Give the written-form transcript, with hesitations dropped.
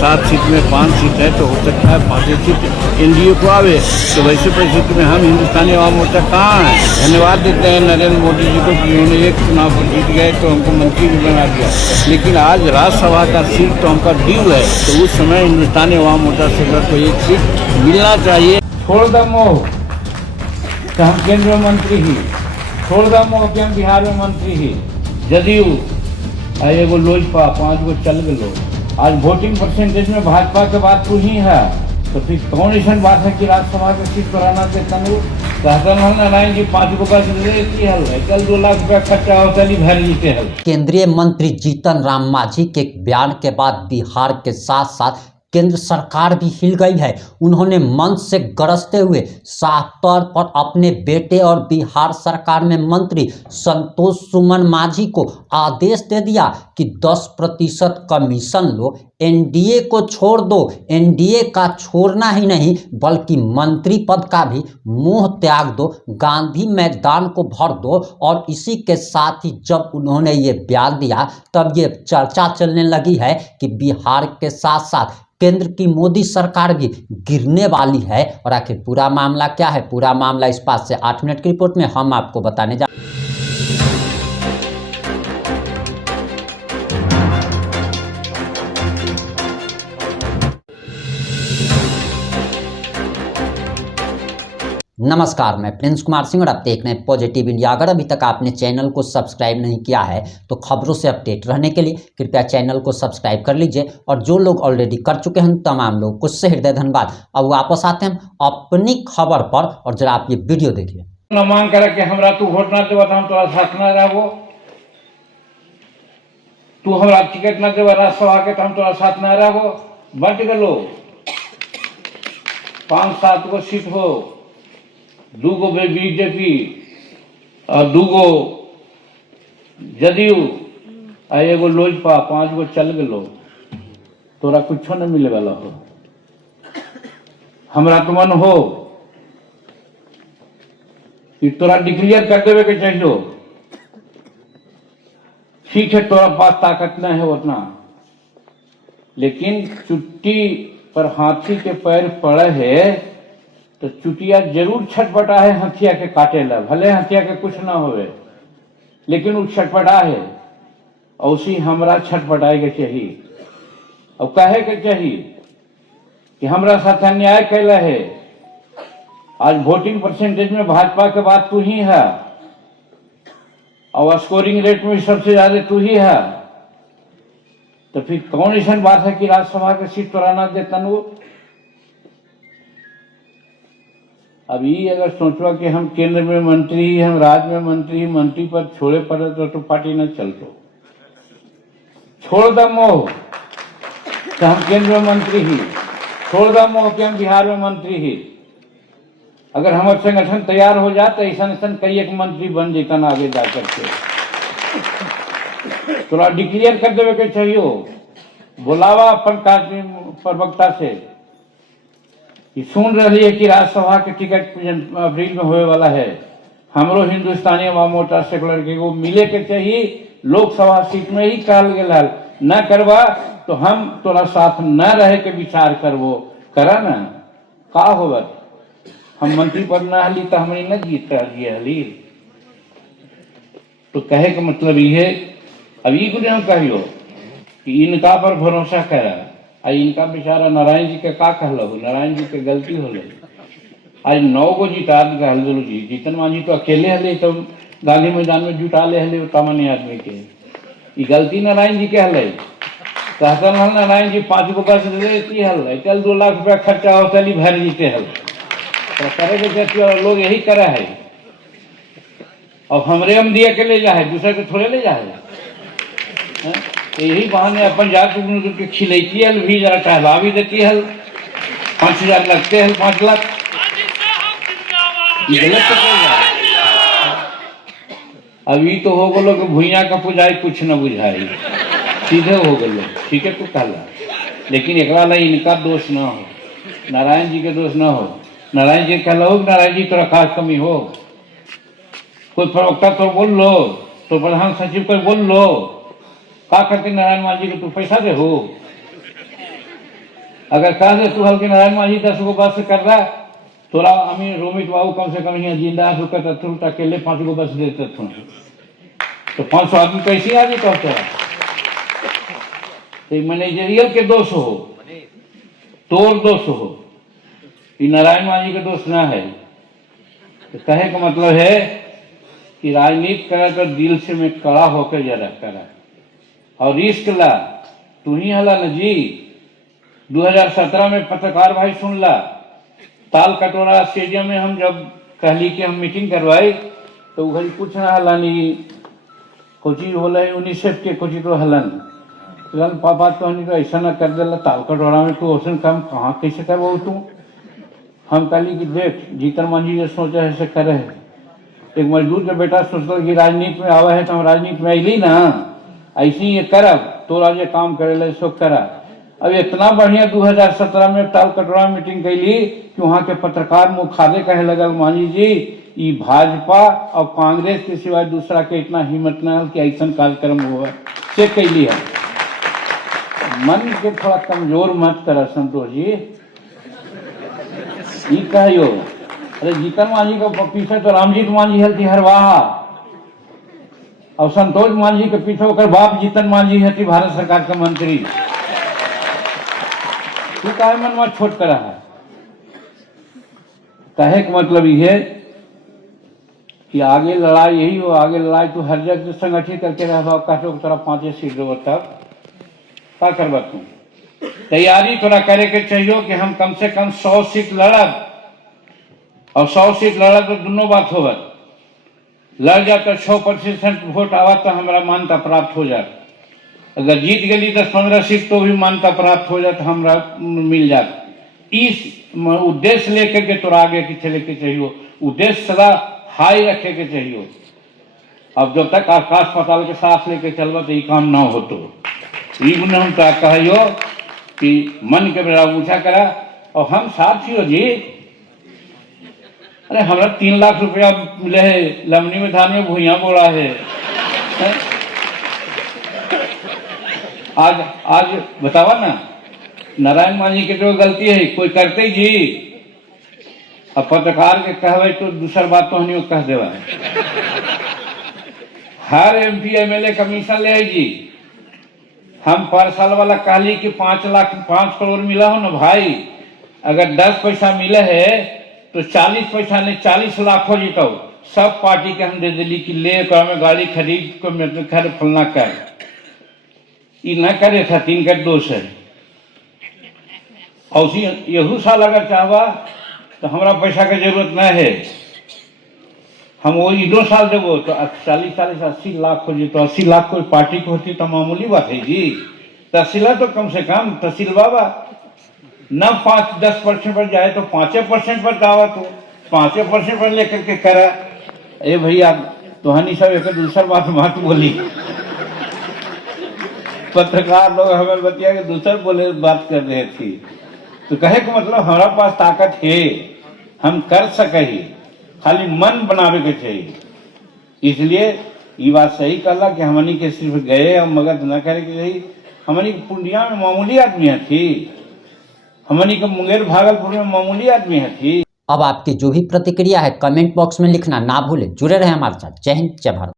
7 seat में 5 seat है तो हो सकता है 5 सीट एनडीए को आवे। तो वैसे परिस्थिति में हम हिंदुस्तानी अवाम मोर्चा कहाँ हैं। धन्यवाद देते हैं नरेंद्र मोदी जी को कि उन्होंने एक चुनाव पर जीत गए तो हमको मंत्री भी बना दिया, लेकिन आज राज्यसभा का सीट तो हमका ड्यू है। तो उस समय हिंदुस्तानी अवाम मोर्चा से को एक सीट मिलना चाहिए। छोड़ द मोह कि हम केंद्र में मंत्री ही, छोड़ द मोह कि हम बिहार में मंत्री ही। जदयू एगो लोजपा 5 गो चल गलो। आज वोटिंग परसेंटेज में भाजपा के बाद तू ही है, तो फिर कौन ऐसा बात है कि राज्यसभा के सीट पर आना के तनु नारायण जी 5 गो बस हल है, कल 2 लाख रुपया खर्चा होता भर जीते हल। केंद्रीय मंत्री जीतन राम मांझी के एक बयान के बाद बिहार के साथ साथ केंद्र सरकार भी हिल गई है। उन्होंने मंच से गरजते हुए साफ तौर पर अपने बेटे और बिहार सरकार में मंत्री संतोष सुमन मांझी को आदेश दे दिया कि 10% कमीशन लो, एनडीए को छोड़ दो। एनडीए का छोड़ना ही नहीं बल्कि मंत्री पद का भी मोह त्याग दो, गांधी मैदान को भर दो। और इसी के साथ ही जब उन्होंने ये बयान दिया तब ये चर्चा चलने लगी है कि बिहार के साथ साथ केंद्र की मोदी सरकार भी गिरने वाली है। और आखिर पूरा मामला क्या है, पूरा मामला इस बात से 8 मिनट की रिपोर्ट में हम आपको बताने जा नमस्कार, मैं प्रिंस कुमार सिंह और आप देख रहे हैं पॉजिटिव इंडिया। अगर अभी तक आपने चैनल को सब्सक्राइब नहीं किया है तो खबरों से अपडेट रहने के लिए कृपया चैनल को सब्सक्राइब कर लीजिए। और जो लोग ऑलरेडी कर चुके हैं तमाम लोगों को उससे हृदय धन्यवाद। अब वापस आते हैं अपनी खबर पर और जरा आप ये वीडियो देखिए। न मांग करे कि हमरा तू वोट ना देवा हम तोरा साथ ना रहबो, तू हमरा टिकट ना देवा राज्यसभा के तो हम तोरा साथ ना रहबो। बट गलो 5-7 गो सीट हो, 2 गो बीजेपी और 2 गो जदयू आ एगो लोजपा 5 गो चल गलो, तोरा कुछो न मिले वाला हो। हमरा तो मन हो कि तोरा डिक्लेयर कर देवे के चाहिए। ठीक है, तोरा पास ताकत न है उतना, लेकिन चुट्टी पर हाथी के पैर पड़े है तो चुटिया जरूर छटपटा है हथिया के काटे ला। भले हथिया के कुछ ना होवे लेकिन वो छटपटा है, और उसी हमरा छटपटाए के चाहिए और कहे के चाहिए कि हमरा साथ अन्याय कैला है। आज वोटिंग परसेंटेज में भाजपा के बाद तू ही है और स्कोरिंग रेट में सबसे ज्यादा तू ही है, तो फिर कौन ऐसा बात है कि राज्यसभा के सीट पर आना दे तनु। अभी अगर सोचवा कि हम केंद्र में मंत्री, हम राज्य में मंत्री पद छोड़े पड़े तो पार्टी न चलतो। छोड़ द मोह कि हम केंद्र में मंत्री ही, छोड़ द मोह कि हम बिहार में मंत्री ही। अगर हमारे संगठन तैयार हो जाए तो ऐसा कई एक मंत्री बन जेतन आगे जाकर के। थोड़ा डिक्लेयर कर देवे के चाहिए, बुलावा अपन प्रवक्ता से कि सुन रही है कि राज्यसभा के टिकट अप्रैल में होने वाला है। हमरो हिंदुस्तानी अवाम मोर्चा से लड़के को मिले के चाहिए। लोकसभा सीट में ही कहल गया न करवा तो हम तोरा साथ न रहे के विचार करवो करा न का होगा। हम मंत्री पद न हली तो हमें न जीत हली। तो कहे का मतलब ये है, अब ये कुछ हम कहियो कि इनका पर भरोसा करा। इनका बेचारा नारायण जी के का कहलो, नारायण जी के गलती होले। आज 9 गो जिता कहल जी। जीतन मांझी तो अकेले हले तो गांधी मैदान में जुटा ले हले सामान्य आदमी के। ये गलती नारायण जी के हले। कहता हल नारायण जी 5 गो बस देती हल, कल 2 लाख रुपया खर्चा होता भर जीते हल। तो करे के चाहिए लोग यही करे है। और हमरे हम दिया के ले जाए, दूसरे के थोड़े ले जाए। यही बहाने अपन जाके खिलती है भी, जरा टहला भी देती है। 5,000 लगते हैं, 5 लाख गलत तो अभी तो हो गलो कि भुइया का पुजाई कुछ न बुझाई, सीधे हो गलो। ठीक है तो कहला, लेकिन एक इनका दोष ना हो, नारायण जी के दोष ना हो। नारायण जी कहला हो, नारायण जी तोरा खास कमी हो, कोई प्रवक्ता तो बोल लो, तो प्रधान सचिव को बोल लो। का करते नारायण मांझी के तू पैसा दे हो, अगर कह दे तू हल्के नारायण मांझी 10 गो बस कर रहा है, तोरा अमीर रोमित बाबू कम से कम यहाँ जिंदा रुकता तू अकेले 5 गो बस देते थे, तो 500 आदमी कैसे आगे कहते हैं? तो मैनेजरियल के दोष हो, तोर दोष हो, ये नारायण मांझी के दोष ना है। तो कहे का मतलब है कि राजनीति करा तो दिल से में कड़ा होकर जरा करा और रिस्क ला। तू ही हला न जी 2017 में पत्रकार भाई सुन ला, ताल कटोरा स्टेडियम में हम जब कहली कि हम मीटिंग करवाई तो घड़ी कुछ ना हलानी कोची होला यूनिसेफ के कोची तो हलन पापा तो हनी तो ऐसा ना कर देला ताल कटोरा में तो ओसन काम कहाँ कैसे करवाओ तू। हम कहली कि देख जीतन मांझी जो सोचा है से करे है, एक मजदूर का बेटा सोचता कि राजनीति में आवा है तो हम राजनीति में अली ना, ऐसे ही ये करब तोरा जो काम करे सो करा। अब इतना बढ़िया 2017 में ताल कटोरा में मीटिंग कैली कि वहाँ के पत्रकार मुखादे कहे लगल मांझी जी ये भाजपा और कांग्रेस के सिवाय दूसरा के इतना हिम्मत न कि ऐसा कार्यक्रम हुआ से कैली है। मन के थोड़ा कमजोर मत कर संतोष जी, ये कहियो अरे जीतन मांझी के पीछे तो रामजीत मांझी हल्थी हरवाहा और संतोष मांझी के पीछे ओकर बाप जीतन मांझी हती भारत सरकार के मंत्री। तू काहे मन में छोट करा है? कहे का मतलब ये है कि आगे लड़ाई यही हो, आगे लड़ाई तू हर जगह संगठित करके रह कहते तोरा 5 सीट देव तब क्या करबा तू? तैयारी तोरा करे के चाहिए कि हम कम से कम 100 सीट लड़ब और 100 सीट लड़ब तो दोनों बात होगा, लड़ जा तो 6% वोट आवा तो हमारा मान्यता प्राप्त हो जाए, अगर जीत गई 10-15 सीट तो भी मान्यता प्राप्त हो जाए हमारा मिल जाए। इस उद्देश्य लेकर के तोरा आगे के चले के चाहिए, उद्देश्य सदा हाई रखे के चाहिए। अब जब तक आकाश पाताल के साथ लेके चलबा तो ये काम ना हो तो हम तो कहियो कि मन के बड़ा ऊंचा करा और हम साथ ही जी। अरे हमारा 3 लाख रुपया मिले है लमनी में धान में भूया बोला है, आज बतावा ना नारायण मांझी के जो गलती है कोई करते जी, अब पत्रकार के कहवे तो दूसर बात तो हनी कह देवा। हर MP MLA कमीशन ले जी, हम पर साल वाला कहली कि 5 करोड़ मिला हो ना भाई, अगर 10 पैसा मिले है तो 40 पैसा नहीं 40 लाख हो जीतो सब पार्टी के हम दे दिली कि ले में गाड़ी खरीद को मेरे खैर फलना कर ये न करे था 3 का दोष है। और यहू साल अगर चाहवा तो हमारा पैसा की जरूरत न है, हम वो 2 साल देवो तो 40-80 लाख हो जी, तो 80 लाख कोई पार्टी को होती तो मामूली बात है जी। तहसीला तो कम से कम तहसील बाबा न 5-10% पर जाए तो 5% पर दावा तो 5% पर लेकर के करा। ए भैया तुहानी सब एक दूसर बात मत बोली, पत्रकार लोग हमें बतिया के दूसर बोले बात कर रहे थी, तो कहे का मतलब हमारा पास ताकत है, हम कर सके ही, खाली मन बनावे के चाहिए। इसलिए ये बात सही कहला कि हमनी के सिर्फ गए और मगध न करे के चाहिए। हमनी के पूर्णिया में मामूली आदमी है थी, हमनी के मुंगेर भागलपुर में मामूली आदमी है थी। अब आपकी जो भी प्रतिक्रिया है कमेंट बॉक्स में लिखना ना भूलें। जुड़े रहे हमारे साथ। जय हिंद, जय भारत।